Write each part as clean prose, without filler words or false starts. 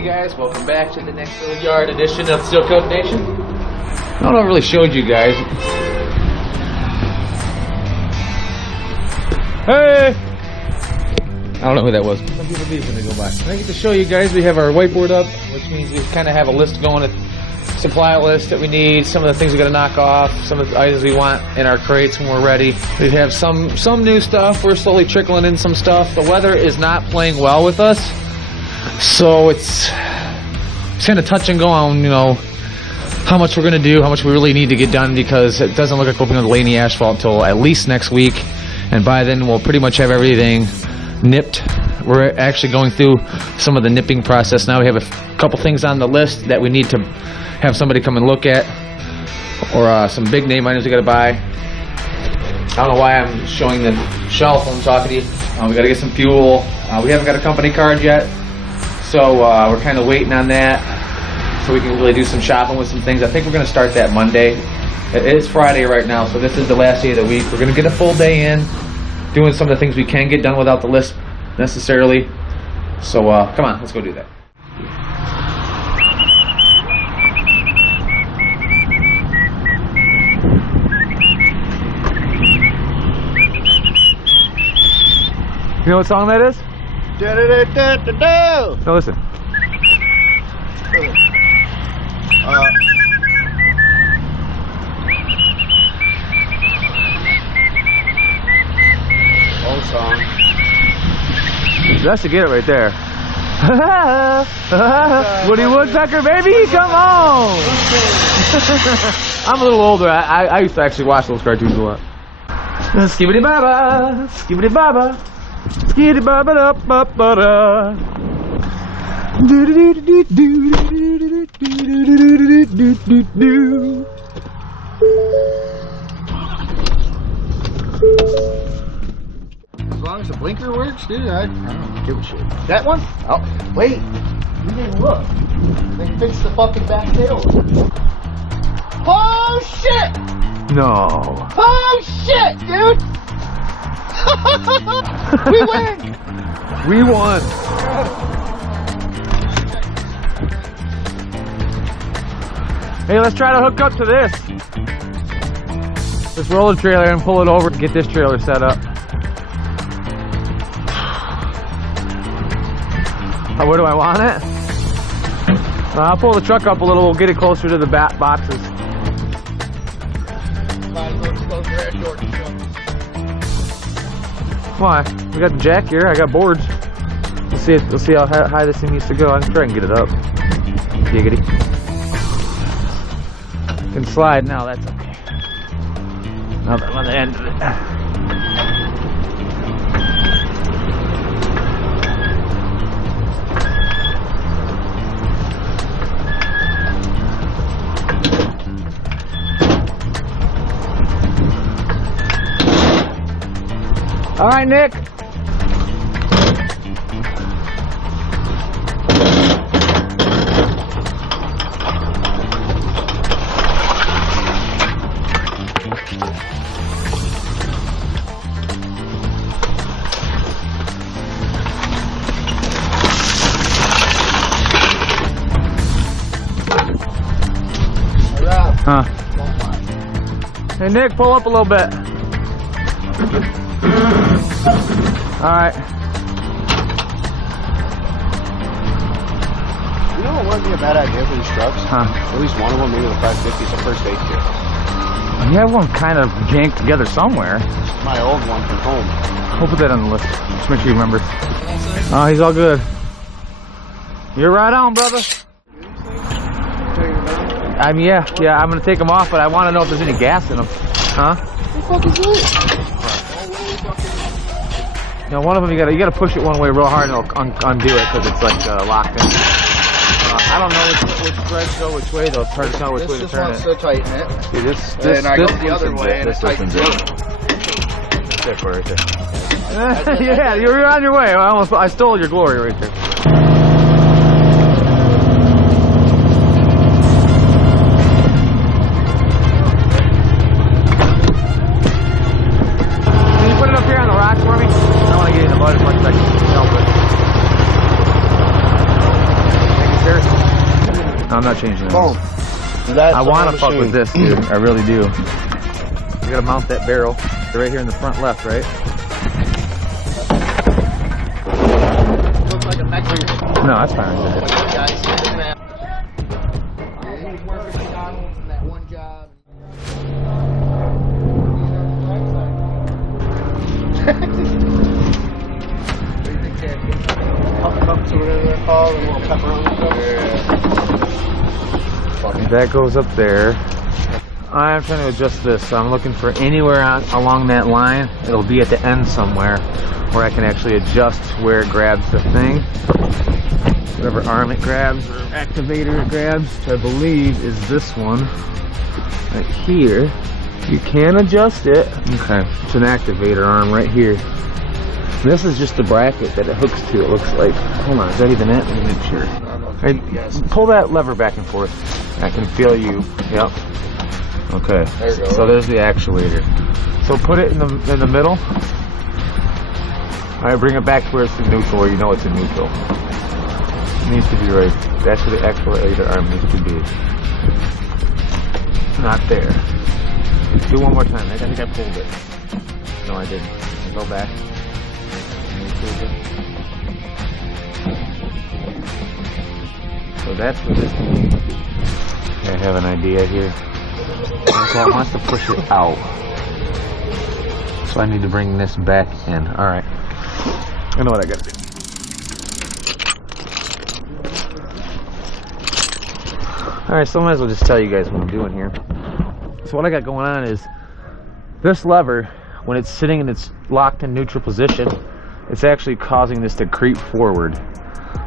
Hey guys, welcome back to the next little yard edition of Steel Coat Nation. I don't know if I really showed you guys. Hey! I don't know who that was. Some people leave when they go by. I get to show you guys, we have our whiteboard up, which means we kind of have a list going, a supply list that we need, some of the things we got to knock off, some of the items we want in our crates when we're ready. We have some new stuff. We're slowly trickling in some stuff. The weather is not playing well with us, so it's kind of touch and go on, you know, how much we're going to do, how much we really need to get done, because it doesn't look like we'll be on the lay any asphalt until at least next week, and by then we'll pretty much have everything nipped. We're actually going through some of the nipping process now. We have a couple things on the list that we need to have somebody come and look at, or some big name items we got to buy. I don't know why I'm showing the shelf when I'm talking to you. We got to get some fuel. We haven't got a company card yet, so we're kind of waiting on that so we can really do some shopping with some things. I think we're going to start that Monday. It is Friday right now, so this is the last day of the week. We're going to get a full day in doing some of the things we can get done without the list necessarily. So come on, let's go do that. You know what song that is? No, listen. Old song. That's to get it right there. Woody Woodpecker, baby, come on! I'm a little older. I used to actually watch those cartoons a lot. Skibbity baba, skibbity baba, skibbity baba da ba ba da. Do do do do do do do do do do. As long as the blinker works, dude, I don't give a shit. That one? Oh, wait. You didn't look. They fixed the fucking back tail. Oh, shit! No. Oh, shit, dude! We win! We won. Hey, let's try to hook up to this. Let's roll the trailer and pull it over to get this trailer set up. Where do I want it? I'll pull the truck up a little, we'll get it closer to the back boxes. Why? We got the jack here, I got boards. Let's see how high this thing needs to go. I can try and get it up. Giggity. Can slide now, that's okay. Now that I'm on the end of it. All right, Nick. Huh? Hey, Nick, pull up a little bit. Alright. You know what would be a bad idea for these trucks? Huh? At least one of them, maybe the 550 is a first aid kit. You have one kind of janked together somewhere. My old one from home. We'll put that on the list. Just make sure you remember. Oh, he's all good. You're right on, brother. I mean, yeah, I'm gonna take them off, but I want to know if there's any gas in them. Huh? What the fuck is this? You know, one of them you gotta push it one way real hard and it'll undo it because it's like locked in. I don't know which threads go which way though. It's hard to tell which way to turn it. This just wants to tighten it. See, this and I go the other way and it tightens it. That's right there. Yeah, you're on your way. I stole your glory right there. I'm not changing it. Boom. That's I want to fuck machine. with this, dude. I really do. You gotta mount that barrel. It's right here in the front left, right? Looks like a mech leader. No, that's fine. Guys, man. Yeah, he's working McDonald's in that one job. Cups or whatever they're called, and little pepperoni stuff. That goes up there. I'm trying to adjust this, so I'm looking for anywhere along that line. It'll be at the end somewhere where I can actually adjust where it grabs the thing. Whatever arm it grabs or activator it grabs, which I believe is this one right here. You can adjust it. Okay, it's an activator arm right here. This is just the bracket that it hooks to, it looks like. Hold on, is that even it? Let me make sure. Hey, pull that lever back and forth. I can feel you. Yep. Okay. There you go. So there's the actuator. So put it in the middle. All right, bring it back to where it's in neutral, where you know it's in neutral. It needs to be right. That's where the actuator arm needs to be. Not there. Do one more time. I think I pulled it. No, I didn't. Go back. So that's where this thing needs to be. I have an idea here. So it wants to push it out. So I need to bring this back in. Alright. I know what I gotta do. Alright, so I might as well just tell you guys what I'm doing here. So what I got going on is this lever, when it's sitting in its locked in neutral position, it's actually causing this to creep forward.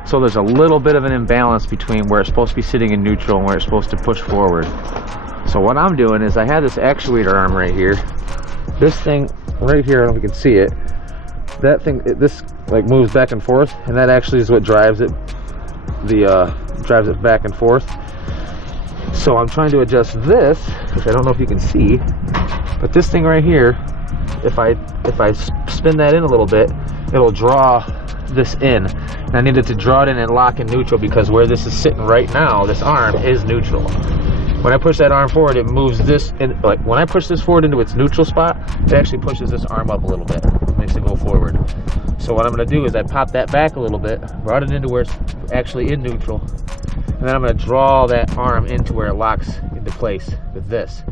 So there's a little bit of an imbalance between where it's supposed to be sitting in neutral and where it's supposed to push forward. So what I'm doing is I have this actuator arm right here. This thing right here, I don't know if you can see it. That thing, this like moves back and forth, and that actually is what drives it. Drives it back and forth. So I'm trying to adjust this, which I don't know if you can see, but this thing right here, if I spin that in a little bit, it'll draw this in. And I needed to draw it in and lock in neutral because where this is sitting right now, this arm is neutral. When I push that arm forward, it moves this in. Like when I push this forward into its neutral spot, it actually pushes this arm up a little bit, makes it go forward. So what I'm going to do is I pop that back a little bit, brought it into where it's actually in neutral, and then I'm going to draw that arm into where it locks into place with this.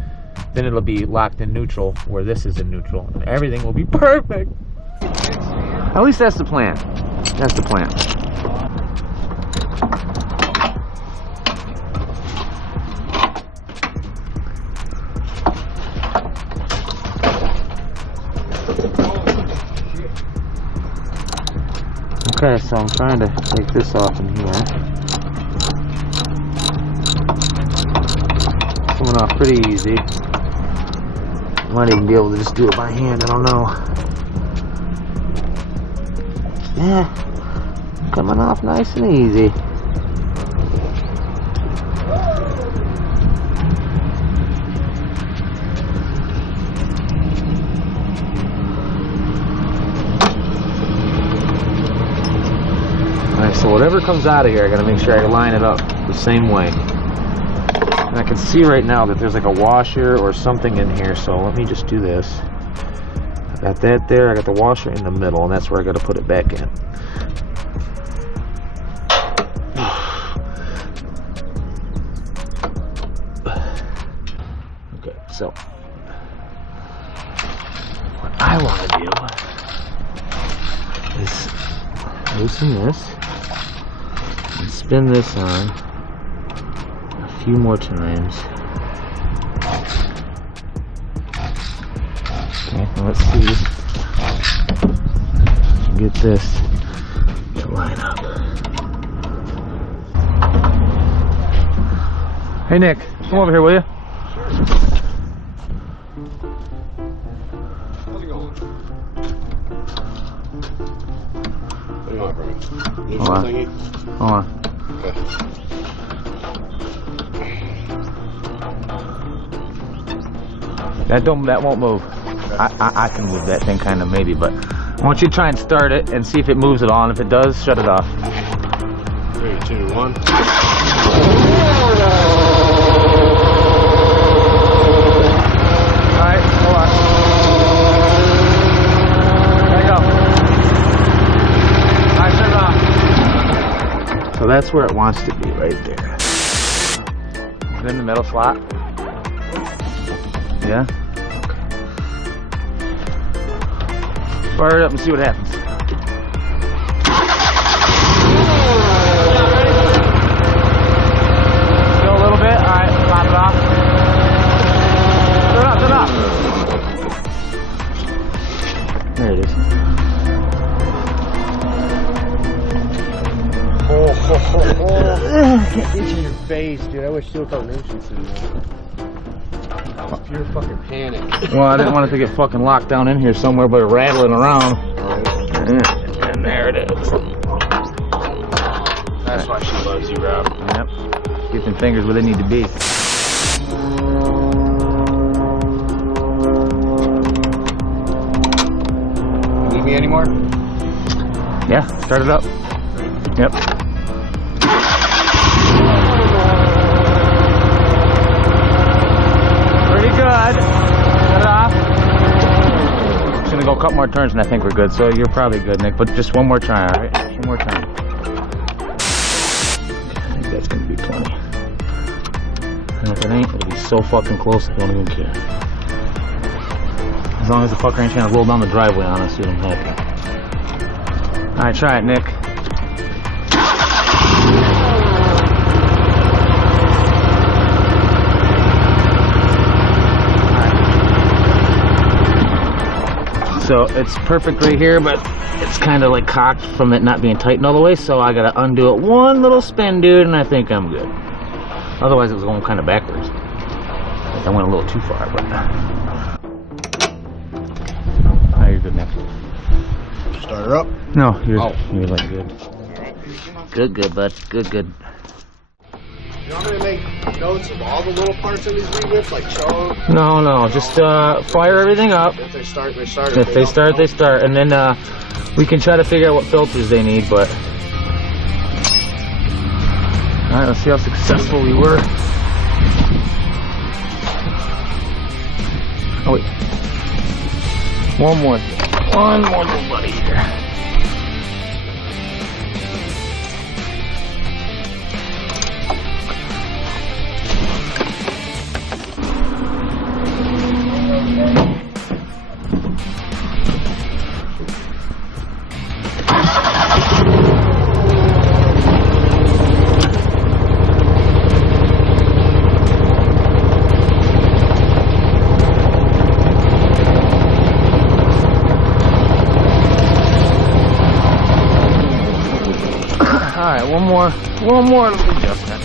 Then it'll be locked in neutral where this is in neutral, and everything will be perfect. At least that's the plan. That's the plan. Okay, so I'm trying to take this off in here. Coming off pretty easy. Might even be able to just do it by hand, I don't know. Yeah, coming off nice and easy. Alright, so whatever comes out of here, I gotta make sure I line it up the same way. And I can see right now that there's like a washer or something in here, so let me just do this. I got that there, I got the washer in the middle, and that's where I gotta put it back in. Okay, so what I want to do is loosen this and spin this on a few more times. Okay, now let's see. Get this to line up. Hey Nick, come over here, will you? How's it going? What do you want from me? Hold on. Thingy? Hold on. Okay. That won't move. I can move that thing kind of maybe, but I want you to try and start it and see if it moves at all, and if it does, shut it off. 3, 2, 1. So that's where it wants to be, right there. Is it in the middle slot? Yeah? Fire it up and see what happens. Still a little bit? Alright, pop it off. Turn it up, turn it up. There it is. I can't get you in your face, dude. I wish steel toe nations in there. Pure fucking panic. Well, I didn't want it to get fucking locked down in here somewhere, but rattling around. And there it is. That's why she loves you, Rob. Yep. Get them fingers where they need to be. Need me anymore? Yeah, start it up. Yep. Pretty good. Shut it off. Just gonna go a couple more turns and I think we're good. So you're probably good, Nick, but just one more try, alright? One more time. I think that's gonna be plenty. And if it ain't, it'll be so fucking close I don't even care. As long as the fucker ain't trying to roll down the driveway on us, I'm happy. Alright, try it, Nick. So it's perfect right here, but it's kind of like cocked from it not being tightened all the way, so I gotta undo it one little spin, dude, and I think I'm good. Otherwise it was going kind of backwards. I went a little too far, but... Oh, you're good, Nick. Start her up? No, you're like good. Good, bud. Good. You want me to make notes of all the little parts of these re-whips, like choke? No, just fire everything up. If they start, they start. If they start, they start. And then we can try to figure out what filters they need, but... Alright, let's see how successful we were. Oh, wait. One more little buddy here. Alright, one more little adjustment.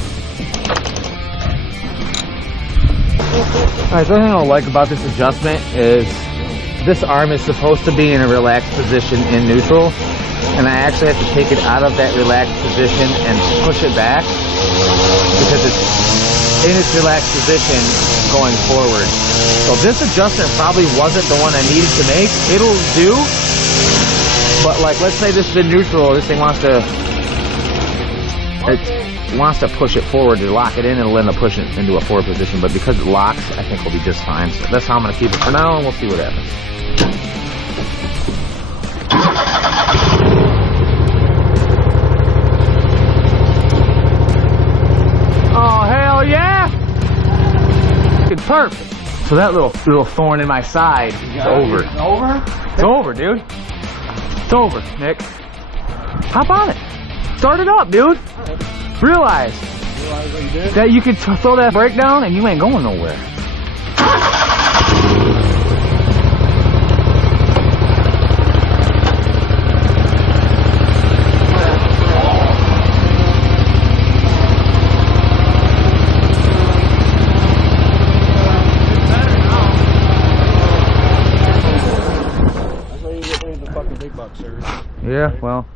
Alright, the thing I don't like about this adjustment is this arm is supposed to be in a relaxed position in neutral, and I actually have to take it out of that relaxed position and push it back because it's in its relaxed position going forward. So this adjustment probably wasn't the one I needed to make. It'll do, but like let's say this is in neutral, this thing wants to push it forward to lock it in, it'll end up pushing it into a forward position, but because it locks, I think we'll be just fine. So that's how I'm going to keep it for now, and we'll see what happens. Oh, hell yeah! It's perfect. So that little thorn in my side is over. It's over? It's over, dude. It's over, Nick. Hop on it. Start it up, dude. Realize what you did? that you could throw that brake down and you ain't going nowhere. That's why you get paid the fucking big bucks, sir. Yeah, well.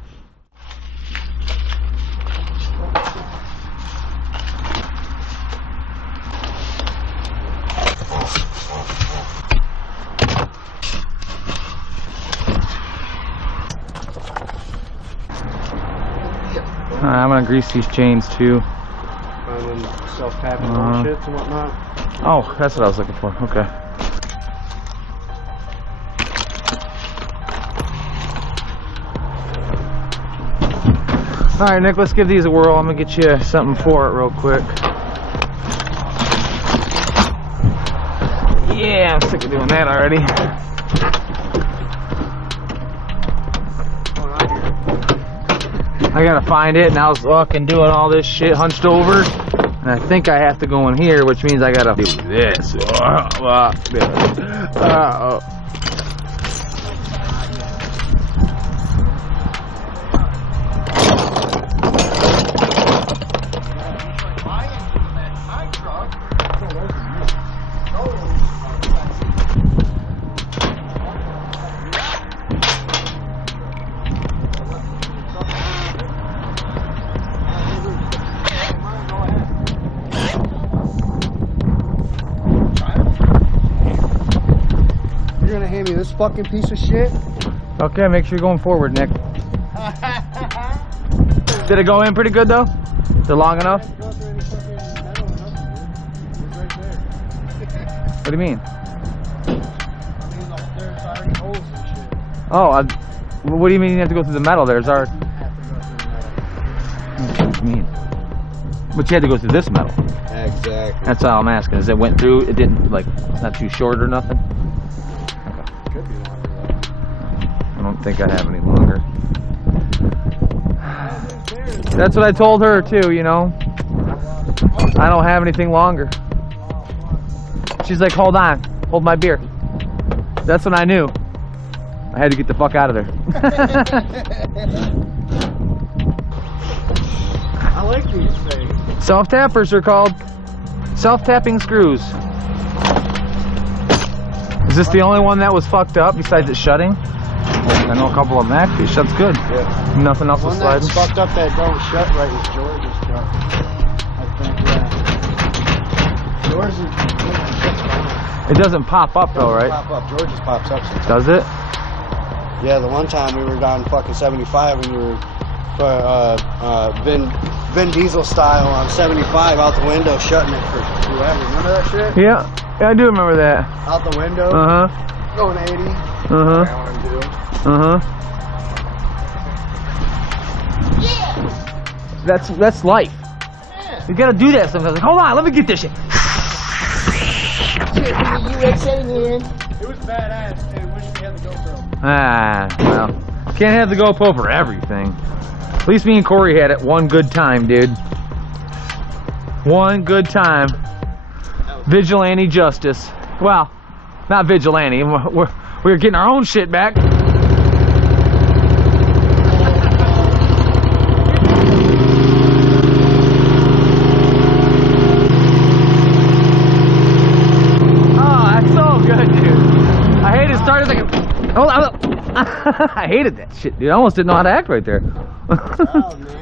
I'm gonna grease these chains too. And then self-tapping shits and whatnot. Oh, that's what I was looking for. Okay. All right, Nick, let's give these a whirl. I'm gonna get you something for it real quick. Yeah, I'm sick of doing that already. I gotta find it, and I was fucking doing all this shit hunched over, and I think I have to go in here, which means I gotta do this. You're gonna hand me this fucking piece of shit? Okay, make sure you're going forward, Nick. Did it go in pretty good though? Is it long enough? What do you mean? Oh, what do you mean you have to go through the metal? There's our. What do you mean? But you had to go through this metal. Exactly. That's all I'm asking. Is it went through? It didn't, like, not too short or nothing? Okay. Could be longer though. I don't think I have any longer. That's what I told her too, you know. I don't have anything longer. She's like, hold on, hold my beer. That's when I knew I had to get the fuck out of there. I like these things. Self-tappers are called. Self-tapping screws. Is this the only one that was fucked up besides it shutting? I know a couple of them actually. It shuts good. Yeah. Nothing else was One sliding. that's fucked up that don't shut right is George's truck. I think, yeah. Yours is... It doesn't pop up though, right? Pop up. George's pops up sometimes. Does it? Yeah, the one time we were down fucking 75 and you were Vin Diesel style on 75 out the window, shutting it for whoever. Remember that shit? Yeah, I do remember that. Out the window. Uh-huh. Going 80. Uh-huh. Uh-huh. Yeah. That's life. Yeah. You gotta do that sometimes. Like, hold on, let me get this shit. USA, man. It was badass. I wish we had the GoPro. Ah, well, can't have the GoPro for everything. At least me and Corey had it one good time, dude. One good time. Vigilante justice. Well, not vigilante. We're getting our own shit back. I hated that shit, dude. I almost didn't know how to act right there. Oh, man.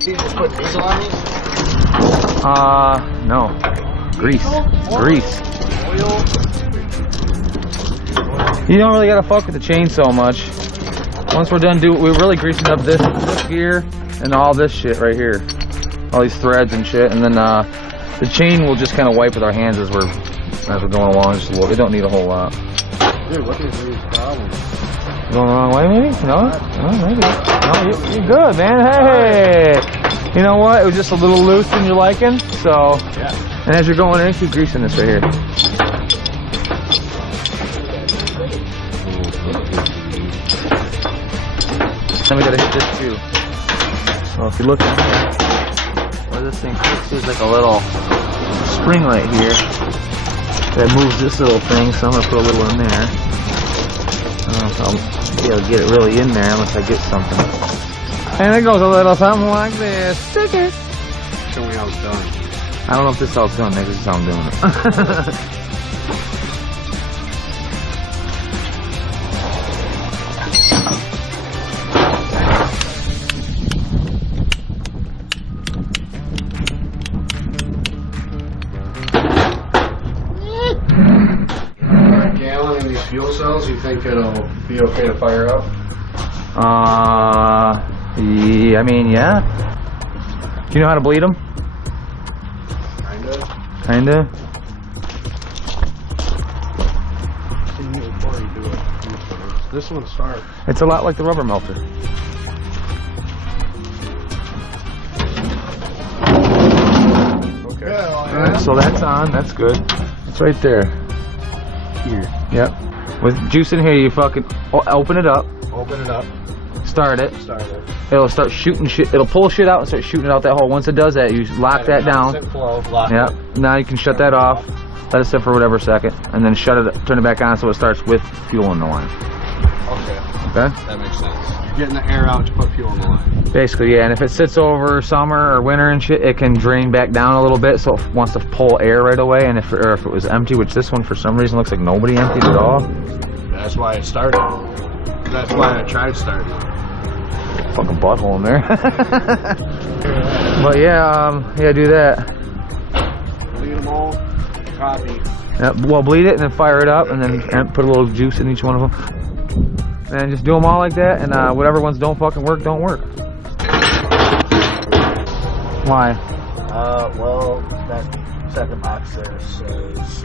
You just put diesel on these? No. Grease. Grease. Oil? You don't really gotta fuck with the chain so much. Once we're done we're really greasing up this gear and all this shit right here. All these threads and shit, and then the chain will just kind of wipe with our hands as we're going along. Just a little. It don't need a whole lot. Dude, what is these problems? Going the wrong way, maybe? No, maybe. No, you're good, man. Hey, you know what? It was just a little loose than you're liking. So, yeah. And as you're going in, keep greasing this right here. Then we gotta hit this too. So if you look in here, where this thing fits, there's like a little spring right here that moves this little thing, so I'm going to put a little in there. I don't know if I'll be able to get it really in there unless I get something. And it goes a little something like this. Stick it. Show me how it's done. I don't know if this is how it's done, Nick. This is how I'm doing it. Fuel cells, you think it'll be okay to fire up? Yeah, I mean, yeah. Do you know how to bleed them? Kinda. Kinda? This one starts. It's a lot like the rubber melter. Okay. Alright, so that's on. That's good. It's right there. Here. Yep. With juice in here, you fucking open it up. Open it up. Start it. Start it. It'll start shooting shit. It'll pull shit out and start shooting it out that hole. Once it does that, you lock that down. Yep. Now you can shut that off. Let it sit for whatever second, and then shut it. Turn it back on so it starts with fuel in the line. Okay. Okay. That makes sense. You're getting the air out to put fuel in the line. Basically, yeah. And if it sits over summer or winter and shit, it can drain back down a little bit, so it wants to pull air right away. And if it was empty, which this one for some reason looks like nobody emptied at all. That's why it started. That's why I tried starting. Fucking butthole in there. But yeah, yeah, do that. Bleed them all. Copy. Well, bleed it and then fire it up, and then put a little juice in each one of them, and just do them all like that. And whatever ones don't fucking work, don't work. Why? Well, that second box there says.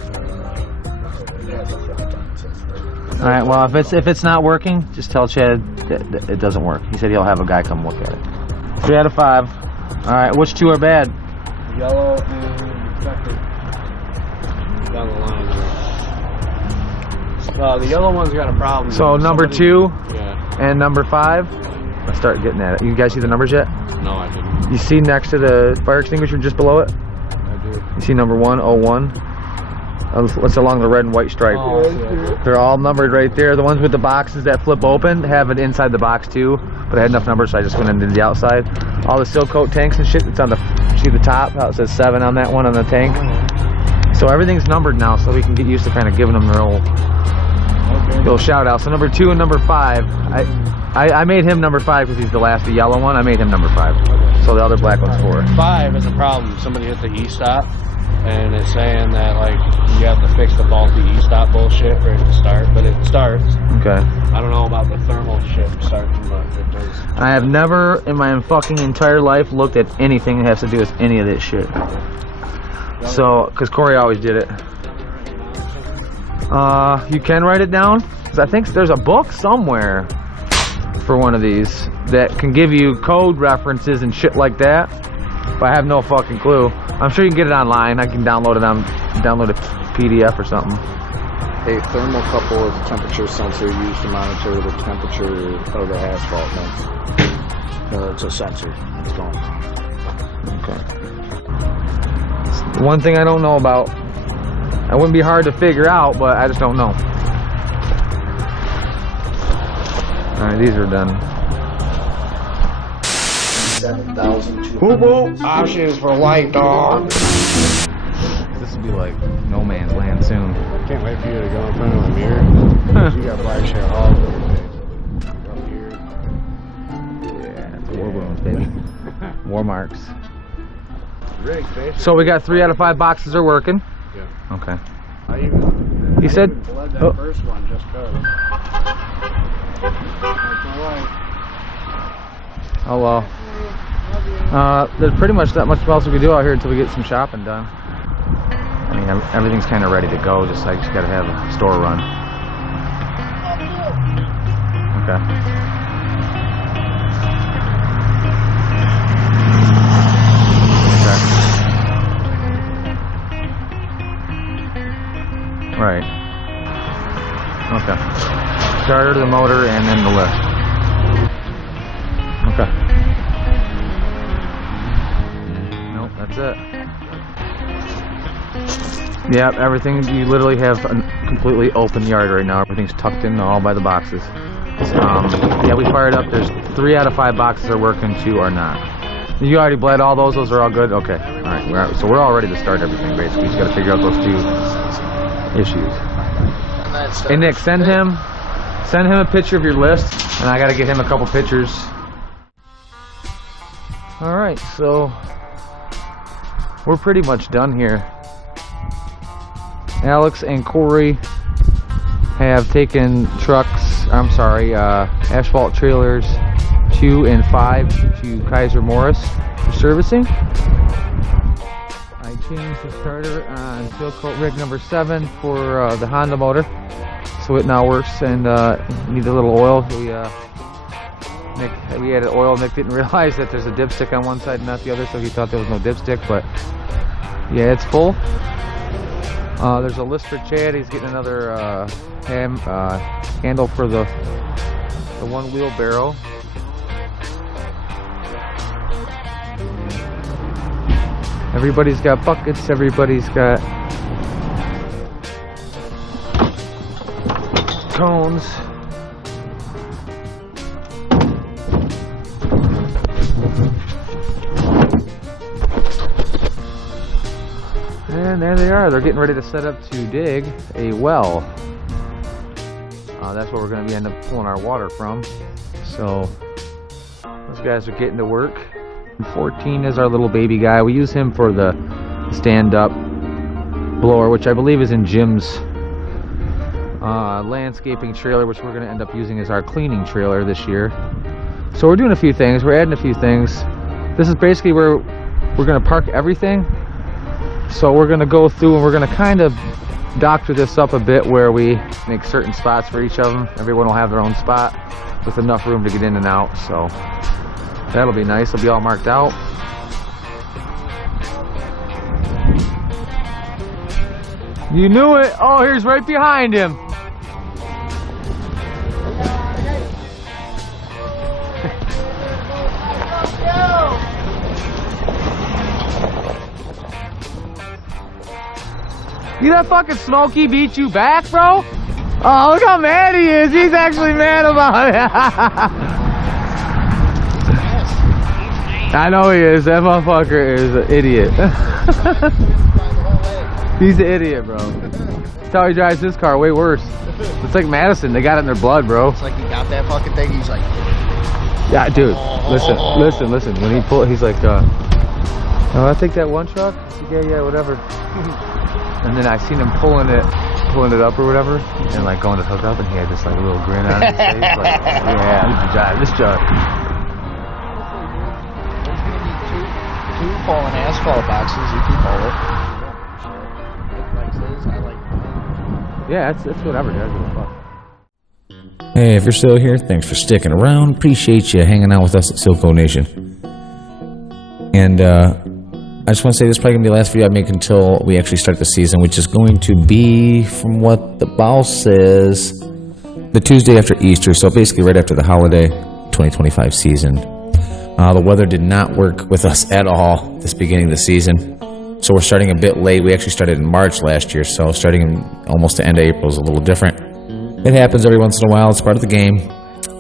All right. Well, if it's not working, just tell Chad that it doesn't work. He said he'll have a guy come look at it. 3 out of 5. All right. Which 2 are bad? Yellow and second. Down the line there. The yellow one's got a problem. So number 2 yeah. and number 5. Let's start getting at it. You guys see the numbers yet? No, I didn't. You see next to the fire extinguisher, just below it? I do. You see number 101? What's along the red and white stripe? Oh, yeah. They're all numbered right there. The ones with the boxes that flip open have it inside the box too, but I had enough numbers, so I just went into the outside. All the seal coat tanks and shit, it's on the, see the top, how it says 7 on that one on the tank? So everything's numbered now, so we can get used to kind of giving them their little shout out. So number 2 and number 5, I made him number 5 because he's the last, the yellow one. I made him number 5. So the other black one's 4. 5 is a problem. Somebody hit the E-stop, and it's saying that like you have to fix the faulty E-stop bullshit for it to start, but it starts. Okay. I don't know about the thermal shit starting, but it does. I have never in my fucking entire life looked at anything that has to do with any of this shit. So, because Corey always did it. You can write it down, because I think there's a book somewhere for one of these that can give you code references and shit like that, but I have no fucking clue. I'm sure you can get it online. I can download it on a PDF or something. A thermocouple is a temperature sensor used to monitor the temperature of the asphalt mix. It's a sensor. It's going. Okay. One thing I don't know about. It wouldn't be hard to figure out, but I just don't know. Alright, these are done. 7,200. Options for light, dog. This will be like no man's land soon. Can't wait for you to go in front of the mirror. You got black shit all over the place. Up here. Yeah, it's war wounds, baby. War marks. Rigs, basically. So we got 3 out of 5 boxes are working. Yeah. Okay. He said- bled that oh. first one just cause. That's my wife. Oh well. There's pretty much not much else we can do out here until we get some shopping done. I mean, everything's kind of ready to go. I just gotta have a store run. Okay. Right. Okay. Starter, the motor, and then the lift. Okay. Nope, that's it. Yeah, everything, you literally have a completely open yard right now. Everything's tucked in all by the boxes. Yeah, we fired up. There's 3 out of 5 boxes are working, 2 are not. You already bled all those? Those are all good? Okay. Alright, so we're all ready to start everything, basically. Just gotta figure out those 2 issues. Hey Nick, send him a picture of your list, and I gotta get him a couple pictures. Alright, so we're pretty much done here. Alex and Corey have taken asphalt trailers 2 and 5 to Kaiser Morris for servicing. I changed the starter on seal coat rig number 7 for the Honda motor. so it now works, and need a little oil. We added oil. Nick didn't realize that there's a dipstick on one side and not the other, so he thought there was no dipstick, but yeah, it's full. There's a list for Chad. He's getting another handle for the one wheelbarrow. Everybody's got buckets. Everybody's got cones. And there they are. They're getting ready to set up to dig a well. That's where we're going to end up pulling our water from. So those guys are getting to work. 14 is our little baby guy. We use him for the stand-up blower, which I believe is in Jim's landscaping trailer, which we're going to end up using as our cleaning trailer this year. So we're doing a few things. We're adding a few things. This is basically where we're going to park everything. So we're going to go through and we're going to kind of doctor this up a bit where we make certain spots for each of them. Everyone will have their own spot with enough room to get in and out. So that'll be nice. It'll be all marked out. You knew it. Oh, here's right behind him. See that fucking Smokey beat you back, bro? Oh, look how mad he is. He's actually mad about it. I know he is. That motherfucker is an idiot. He's an idiot, bro. That's how he drives his car. Way worse. It's like Madison. They got it in their blood, bro. It's like he got that fucking thing. He's like, yeah, dude. Listen. When he pulled, he's like, oh, I'll take that one truck. Yeah, whatever. And then I seen him pulling it up or whatever, and like going to hook up, and he had this like little grin on his face, like, yeah, we can drive this truck. There's gonna be two fallen asphalt boxes. You can call it. Like this, I like. Yeah, it's whatever, dude. I give a fuck. Hey, if you're still here, thanks for sticking around. Appreciate you hanging out with us at Silco Nation. And I just want to say this is probably going to be the last video I make until we actually start the season, which is going to be, from what the boss says, the Tuesday after Easter, so basically right after the holiday 2025 season. The weather did not work with us at all this beginning of the season, so we're starting a bit late. We actually started in March last year, so starting in almost the end of April is a little different. It happens every once in a while. It's part of the game.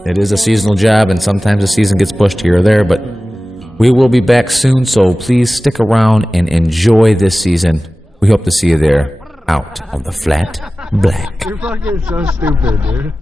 It is a seasonal job, and sometimes the season gets pushed here or there, but we will be back soon, so please stick around and enjoy this season. We hope to see you there, out of the flat black. You're fucking so stupid, dude.